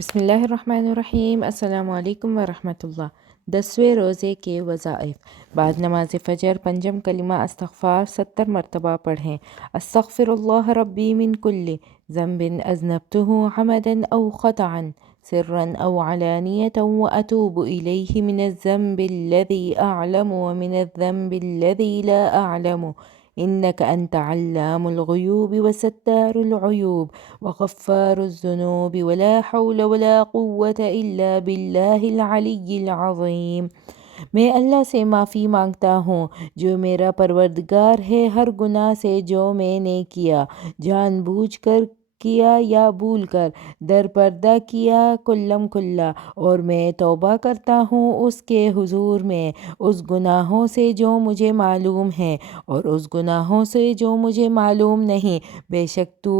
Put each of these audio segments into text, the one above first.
بسم اللہ الرحمن الرحیم۔ السلام علیکم ورحمۃ اللہ۔ 10ویں روزے کے وظائف۔ بعد نماز فجر پنجم کلمہ استغفار 70 مرتبہ پڑھیں۔ استغفر اللہ ربی من کل ذنب اذنبته عمدا او خطأ سرا او علانیة واتوب الیہ من الذنب الذی اعلم ومن الذنب الذی لا اعلم انک انت علام الغیوب وستار العیوب وغفار الذنوب ولا حول ولا قوة الا باللہ العلی العظیم۔ میں اللہ سے معافی مانگتا ہوں جو میرا پروردگار ہے ہر گناہ سے جو میں نے کیا، جان بوجھ کر کیا یا بھول کر، در پردہ کیا کلم کھلا، اور میں توبہ کرتا ہوں اس کے حضور میں اس گناہوں سے جو مجھے معلوم ہیں اور اس گناہوں سے جو مجھے معلوم نہیں۔ بے شک تو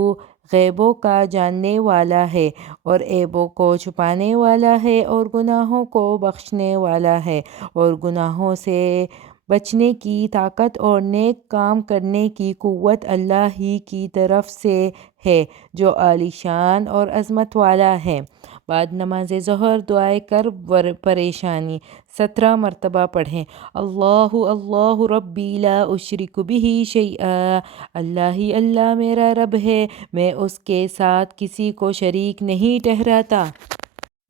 غیبوں کا جاننے والا ہے اور عیبوں کو چھپانے والا ہے اور گناہوں کو بخشنے والا ہے، اور گناہوں سے بچنے کی طاقت اور نیک کام کرنے کی قوت اللہ ہی کی طرف سے ہے جو عالی شان اور عظمت والا ہے۔ بعد نماز ظہر دعائے کرب و پریشانی 17 مرتبہ پڑھیں۔ اللہ اللہ ربی لا اشرک بہ شیئا، اللہ ہی اللہ میرا رب ہے، میں اس کے ساتھ کسی کو شریک نہیں ٹھہراتا۔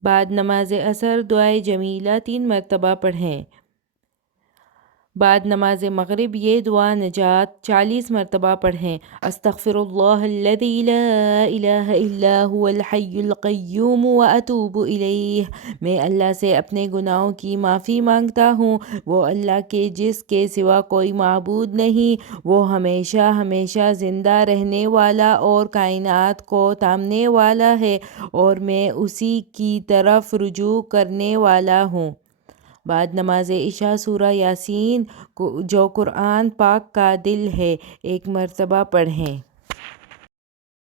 بعد نماز عصر دعائے جمیلہ 3 مرتبہ پڑھیں۔ بعد نماز مغرب یہ دعا نجات 40 مرتبہ پڑھیں۔ استغفر اللہ الذی لا الہ الا هو الحی القیوم واتوب الیہ، میں اللہ سے اپنے گناہوں کی معافی مانگتا ہوں، وہ اللہ کے جس کے سوا کوئی معبود نہیں، وہ ہمیشہ ہمیشہ زندہ رہنے والا اور کائنات کو تھامنے والا ہے، اور میں اسی کی طرف رجوع کرنے والا ہوں۔ بعد نماز عشاء سورہ یاسین جو قرآن پاک کا دل ہے 1 مرتبہ پڑھیں۔